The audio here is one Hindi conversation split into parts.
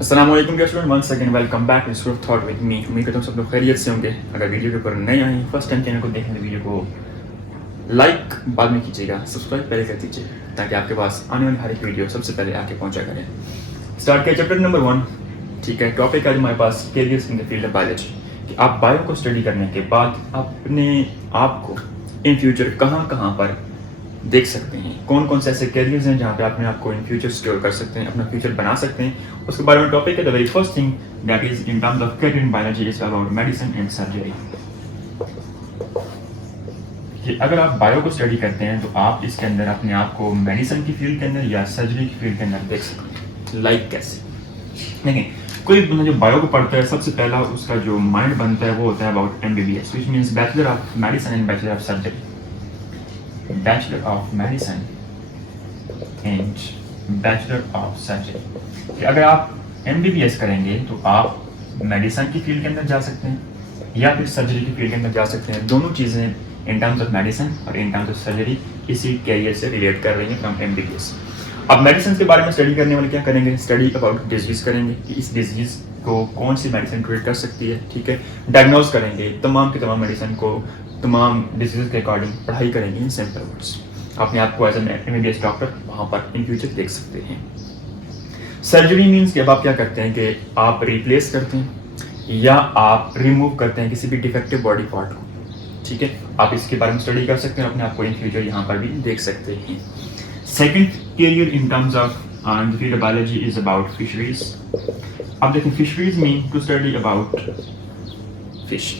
अस्सलाम वालेकुम dear student, once again welcome back to school of thought with me. उम्मीद करता हूँ सब लोग खैरियत से होंगे। अगर वीडियो के ऊपर नए आए हैं, फर्स्ट टाइम चैनल को देखें तो वीडियो को लाइक बाद में कीजिएगा, सब्सक्राइब पहले कर दीजिए ताकि आपके पास आने वाली हर एक वीडियो सबसे पहले आके पहुंचा करें। स्टार्ट किया चैप्टर नंबर 1। ठीक है, टॉपिक आज हमारे पास careers in the field of biology कि आप बायो को स्टडी करने के बाद अपने आप को इन फ्यूचर कहाँ कहाँ पर देख सकते हैं, कौन कौन से ऐसे कैरियर्स हैं जहाँ पे अपने आप को इन फ्यूचर सिक्योर कर सकते हैं, अपना फ्यूचर बना सकते हैं। उसके बारे में टॉपिक है the very first thing that is in terms of career in biology is about medicine and surgery. कि अगर आप बायो को स्टडी करते हैं तो आप इसके अंदर अपने आप को मेडिसिन की फील्ड के अंदर या सर्जरी की फील्ड के अंदर देख सकते हैं। लाइक कैसे? देखिए, कोई बंदा जो बायो को पढ़ता है सबसे पहला उसका जो माइंड बनता है वो होता है about MBBS, which means bachelor of medicine and bachelor of surgery. Bachelor of medicine and bachelor of surgery. अगर आप MBBS करेंगे तो आप मेडिसिन की फील्ड के अंदर जा सकते हैं या फिर सर्जरी की फील्ड के अंदर जा सकते हैं। दोनों चीज़ें इन टर्म्स ऑफ मेडिसिन और इन टर्म्स ऑफ सर्जरी इसी कैरियर से रिलेट कर रही हैं फ्रॉम MBBS। अब मेडिसिन के बारे में स्टडी करने वाले क्या करेंगे? स्टडी अबाउट डिजीज़ करेंगे कि इस डिजीज़ को कौन सी मेडिसिन ट्रीट कर सकती है। ठीक है, डायग्नोज करेंगे तमाम की तमाम मेडिसिन को, तमाम डिजीज़ के अकॉर्डिंग पढ़ाई करेंगे। इन सिंपल वर्ड्स अपने आप को एज एन MBBS डॉक्टर वहाँ पर इन फ्यूचर देख सकते हैं। सर्जरी मीन्स कि अब आप क्या करते हैं कि आप रिप्लेस करते हैं या आप रिमूव करते हैं किसी भी डिफेक्टिव बॉडी पार्ट को। ठीक है, आप इसके बारे में स्टडी कर सकते हैं, अपने आप को इन फ्यूचर यहाँ पर भी देख सकते हैं। Second career in terms of the field of biology is about fisheries. अब देखिए, fisheries mean to study about fish.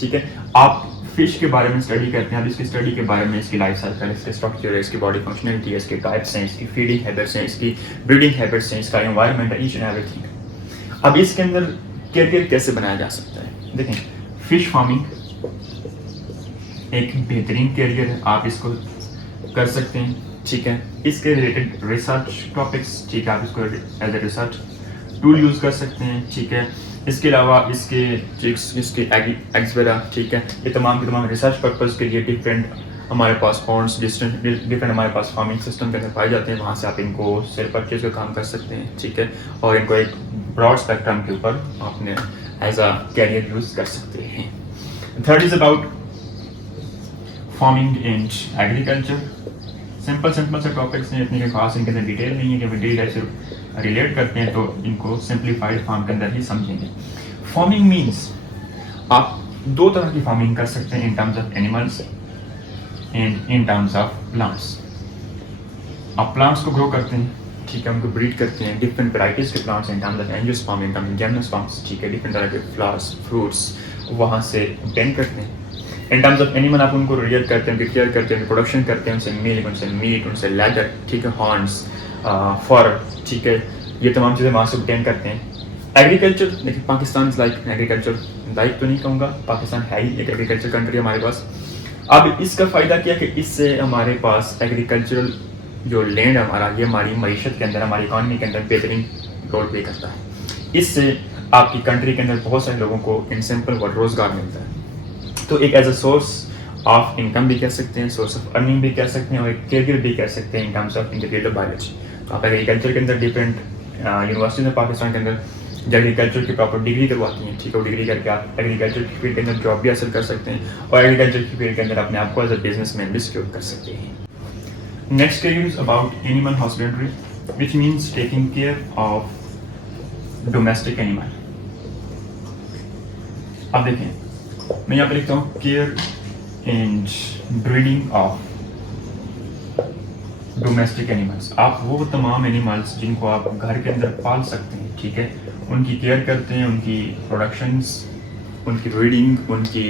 ठीक है, आप फिश के बारे में स्टडी करते हैं। अब इसकी स्टडी के बारे में इसकी लाइफ साइकिल, इसके स्ट्रक्चर है, इसकी बॉडी फंक्शनलिटी है, इसके टाइप्स हैं, इसकी फीडिंग हैबिट्स हैं, इसकी ब्रीडिंग हैबिट्स हैं, इसका एनवायरनमेंट है, ईच एंड एवरीथिंग। अब इसके अंदर कैरियर कैसे बनाया जा सकता है? देखें, फिश फार्मिंग एक बेहतरीन कैरियर है, आप इसको कर सकते हैं। ठीक है, इसके रिलेटेड रिसर्च टॉपिक्स, ठीक है, आप इसको as a research tool use कर सकते हैं। ठीक है, इसके अलावा इसके चिक्स, इसके एग्स वगैरह, ठीक है, ये तमाम के तमाम रिसर्च पर्पज़ के लिए डिफरेंट हमारे पास पॉन्ड्स डिफरेंट हमारे पास फार्मिंग सिस्टम के अंदर पाए जाते हैं। वहाँ से आप इनको सेल परचेज का काम कर सकते हैं। ठीक है, और इनको एक ब्रॉड स्पेक्ट्रम के ऊपर आपने एज अ कैरियर यूज़ कर सकते हैं। Third is about farming and agriculture. Simple से टॉपिक्स हैं, इतने के खास इनके अंदर डिटेल नहीं है कि डेली लाइफ से रिलेट करते हैं, तो इनको सिंप्लीफाइड फार्म के अंदर ही समझेंगे। फार्मिंग मीन्स आप दो तरह की फार्मिंग कर सकते हैं, इन terms of animals and in terms of plants. आप प्लांट्स को ग्रो करते हैं, ठीक है, उनको ब्रीड करते हैं, डिफरेंट वैराइटीज के plants in terms of angiosperm, in terms of gymnosperms, ठीक है, डिफरेंट तरह के फ्लावर्स, फ्रूट्स वहाँ से ऑब्टेन करते हैं। इन टर्म्स ऑफ एनिमल आप उनको रियर करते हैं, केयर करते हैं, प्रोडक्शन करते हैं, उनसे मिल्क, उनसे मीट, उनसे लेदर, ठीक है, हॉर्न्स, फर, ठीक है, ये तमाम चीज़ें वहाँ से ऑब्टेन करते हैं। एग्रीकल्चर, देखिए, Pakistan is like agriculture, like तो नहीं कहूँगा, पाकिस्तान है ही एक एग्रीकल्चर कंट्री हमारे पास। अब इसका फ़ायदा क्या कि इससे हमारे पास एग्रीकल्चरल जो लैंड हमारा, ये हमारी मईशत के अंदर, हमारी इकॉनमी के अंदर बेहतरीन रोल प्ले करता है। इससे आपकी कंट्री के अंदर बहुत सारे लोगों को इन सिंपल वर्ड रोज़गार मिलता है। तो एक as a source of income भी कह सकते हैं, सोर्स ऑफ अर्निंग भी कह सकते हैं, और एक कैरियर भी कह सकते हैं इन terms of in the field of biology. तो आप एग्रीकल्चर के अंदर डिफरेंट यूनिवर्सिटीज में पाकिस्तान के अंदर जो एग्रीकल्चर की प्रॉपर डिग्री करवाती हैं, ठीक है, वो डिग्री करके आप एग्रीकल्चर की फील्ड के अंदर जॉब भी हासिल कर सकते हैं और एग्रीकल्चर की फील्ड के अंदर अपने आप को एज अ बिजनेसमैन भी सिक्योर कर सकते हैं। Next career is about animal husbandry, which means taking care of domestic animal. अब देखें, मैं यहाँ पर लिखता हूँ care and breeding of domestic animals. आप वो तमाम एनिमल्स जिनको आप घर के अंदर पाल सकते हैं, ठीक है, उनकी केयर करते हैं, उनकी प्रोडक्शंस, उनकी ब्रीडिंग, उनकी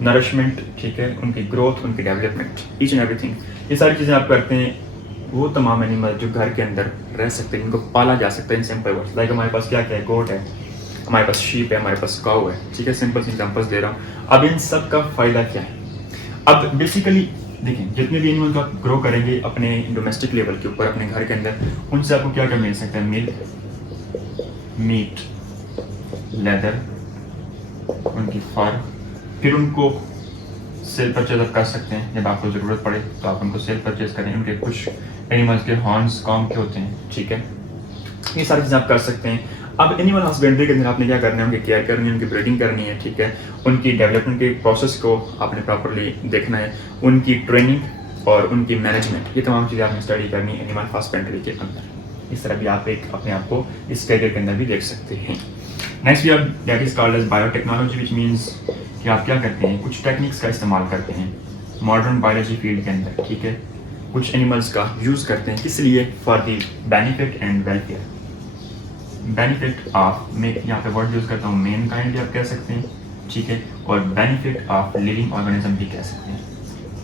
नरिशमेंट, ठीक है, उनकी ग्रोथ, उनकी डेवलपमेंट, ईच एंड एवरीथिंग, ये सारी चीज़ें आप करते हैं। वो तमाम एनिमल जो घर के अंदर रह सकते हैं, इनको पाला जा सकता है इन सिंपल वर्ड्स। लाइक हमारे पास क्या क्या है, गोट है, हमारे पास शीप है, हमारे पास काऊ है, ठीक है, सिंपल एग्जांपल्स दे रहा हूँ। अब इन सब का फ़ायदा क्या है? अब बेसिकली देखिए, जितने भी एनिमल को आप ग्रो करेंगे अपने डोमेस्टिक लेवल के ऊपर अपने घर के अंदर, उनसे आपको क्या क्या मिल सकता है? मिल्क, मीट, लेदर, उनकी फर, फिर उनको सेल परचेज आप कर सकते हैं। जब आपको ज़रूरत पड़े तो आप उनको सेल परचेज करें। उनके कुछ एनिमल्स के हॉर्न्स कॉम के होते हैं, ठीक है, ये सारी चीज़ें आप कर सकते हैं। अब एनिमल हस्बेंड्री के अंदर आपने क्या करना है, उनकी केयर करनी है, उनकी ब्रीडिंग करनी है, ठीक है। उनकी डेवलपमेंट के प्रोसेस को आपने प्रॉपरली देखना है, उनकी ट्रेनिंग और उनकी मैनेजमेंट, ये तमाम चीज़ें आपने स्टडी करनी है एनिमल हस्बेंड्री के अंदर। इस तरह भी आप एक अपने आप को इस कैरियर के अंदर भी देख सकते हैं। Next we have that is called as biotechnology, which means कि आप क्या करते हैं, कुछ टेक्निक्स का इस्तेमाल करते हैं मॉडर्न बायोलॉजी फील्ड के अंदर, ठीक है। कुछ एनिमल्स का यूज़ करते हैं, किस लिए, for the benefit and welfare. Benefit of, मैं यहाँ पे वर्ड यूज़ करता हूँ मेन काइंड भी आप कह सकते हैं, ठीक है, और बेनिफिट ऑफ लिविंग ऑर्गेनिज्म भी कह सकते हैं।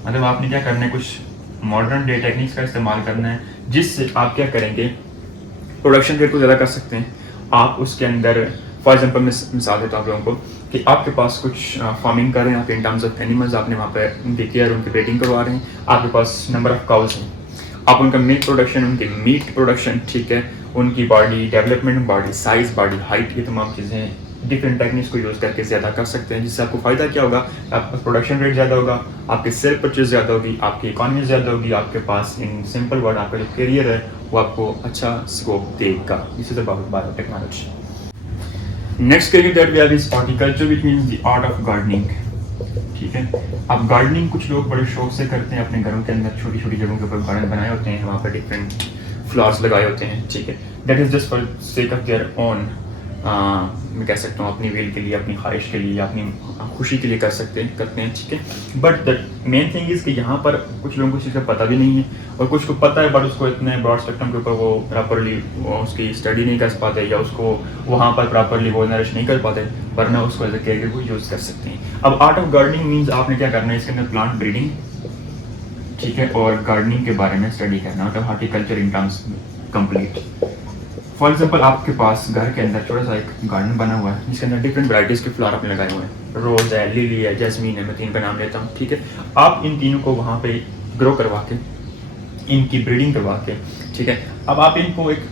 मतलब आपने क्या करना है, कुछ मॉडर्न डे टेक्निक्स का इस्तेमाल करना है, जिससे आप क्या करेंगे, प्रोडक्शन रेट को ज़्यादा कर सकते हैं। आप उसके अंदर फॉर एग्जांपल मैं मिसाल देता हूँ आप लोगों को कि आपके पास कुछ फार्मिंग कर रहे हैं आप इन टर्म्स ऑफ एनिमल्स, आपने वहाँ पे उनकी केयर, उनकी ब्रीडिंग करवा रहे हैं, आपके पास नंबर ऑफ काउस हैं, आप उनका मिल्क प्रोडक्शन, उनकी मीट प्रोडक्शन, ठीक है, उनकी body development, body size, body height, ये तमाम चीज़ें डिफरेंट टेक्निक्स को यूज़ करके ज़्यादा कर सकते हैं, जिससे आपको फ़ायदा क्या होगा, आपका प्रोडक्शन रेट ज़्यादा होगा, आपकी सेल परचेज ज़्यादा होगी, आपकी इकॉनमी ज़्यादा होगी, आपके पास इन सिंपल वर्ड आपका जो करियर है वो आपको अच्छा स्कोप देगा। This is about biotechnology. Next career that we have is horticulture, which means the art of gardening, ठीक है। अब गार्डनिंग कुछ लोग बड़े शौक से करते हैं, अपने घरों के अंदर छोटी छोटी जगहों के ऊपर गार्डन बनाए होते हैं, वहाँ पर डिफरेंट फ्लावर्स लगाए होते हैं, ठीक है। That is just for sake of their own, मैं कह सकता हूँ अपनी विल के लिए, अपनी ख्वाहिश के लिए, अपनी खुशी के लिए करते हैं, ठीक है। But the main thing is कि यहाँ पर कुछ लोगों को चीज़ का पता भी नहीं है, और कुछ को पता है बट उसको इतने ब्रॉड स्पेक्ट्रम के ऊपर वो प्रॉपरली उसकी स्टडी नहीं कर पाते, या उसको वहाँ पर प्रॉपरली वो नरिश नहीं कर पाते, वरना उसको एज ए कैरियर को यूज़ कर सकते हैं। अब आर्ट ऑफ गार्डनिंग मीन्स आपने क्या करना है, इसके अंदर प्लांट ब्रीडिंग, ठीक है, और गार्डनिंग के बारे में स्टडी करना, मतलब horticulture in terms complete. For example आपके पास घर के अंदर छोटा सा एक गार्डन बना हुआ है, जिसके अंदर डिफरेंट वैराइटीज़ के फ्लावर आपने लगाए हुए हैं, रोज़ है, लिली है, जैस्मीन है, मैं 3 का नाम लेता हूँ, ठीक है। आप इन तीनों को वहाँ पे ग्रो करवा के, इनकी ब्रीडिंग करवा के, ठीक है, अब आप इनको एक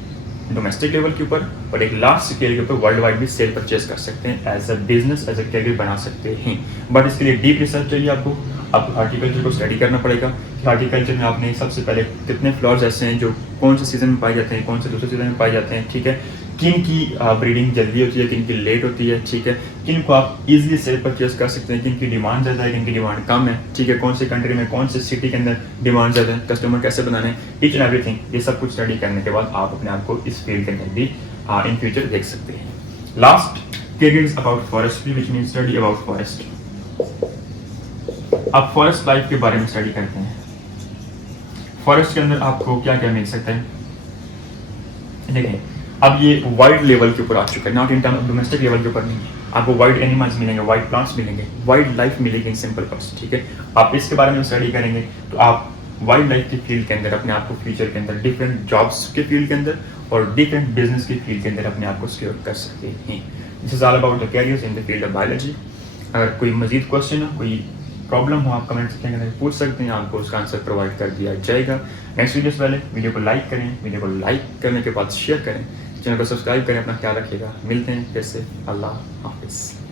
डोमेस्टिक लेवल के ऊपर और एक लार्ज स्केल के ऊपर वर्ल्ड वाइड भी सेल परचेज कर सकते हैं, as a business, as a career बना सकते हैं। बट इसके लिए डीप रिसर्च चाहिए आपको हार्टिकल्चर को स्टडी करना पड़ेगा कि हार्टिकल्चर में आपने सबसे पहले कितने फ्लावर्स ऐसे हैं जो कौन से सीज़न में पाए जाते हैं, कौन से दूसरे सीज़न में पाए जाते हैं, ठीक है, किन की ब्रीडिंग जल्दी होती है, किन की लेट होती है, ठीक है, किन को आप इजीली सेल परचेज कर सकते हैं, किन की डिमांड ज़्यादा है, किन की डिमांड कम है, ठीक है, कौन से कंट्री में, कौन से सिटी के अंदर डिमांड ज़्यादा है, कस्टमर कैसे बनाने हैं, ईच एंड एवरीथिंग, ये सब कुछ स्टडी करने के बाद आप अपने आप को इस फील्ड के अंदर भी इन फ्यूचर देख सकते हैं। Last career is about forestry, which means study about forest. आप फॉरेस्ट लाइफ के बारे में स्टडी करते हैं, फॉरेस्ट के अंदर आपको क्या क्या मिल सकता है। देखिए अब ये वाइड लेवल के ऊपर आ चुका है, not in term domestic level के ऊपर नहीं है। आपको वाइड एनिमल्स मिलेंगे, वाइड प्लांट्स मिलेंगे, वाइड लाइफ मिलेगी इन सिंपल टर्म्स, ठीक है। आप इसके बारे में स्टडी करेंगे तो आप वाइल्ड लाइफ की फील्ड के अंदर अपने आप को फ्यूचर के अंदर डिफरेंट जॉब्स के फील्ड के अंदर और डिफरेंट बिजनेस की फील्ड के अंदर अपने आप को सिक्योर कर सकते हैं। This is all about the carriers in the field of biology. अगर कोई मजीद क्वेश्चन हो, कोई प्रॉब्लम हो, आप कमेंट सेक्शन के अंदर पूछ सकते हैं, आपको उसका आंसर प्रोवाइड कर दिया जाएगा। नेक्स्ट वीडियो से पहले वीडियो को लाइक करें, वीडियो को लाइक करने के बाद शेयर करें, चैनल को सब्सक्राइब करें, अपना ख्याल रखिएगा। मिलते हैं फिर से, अल्लाह हाफिज़।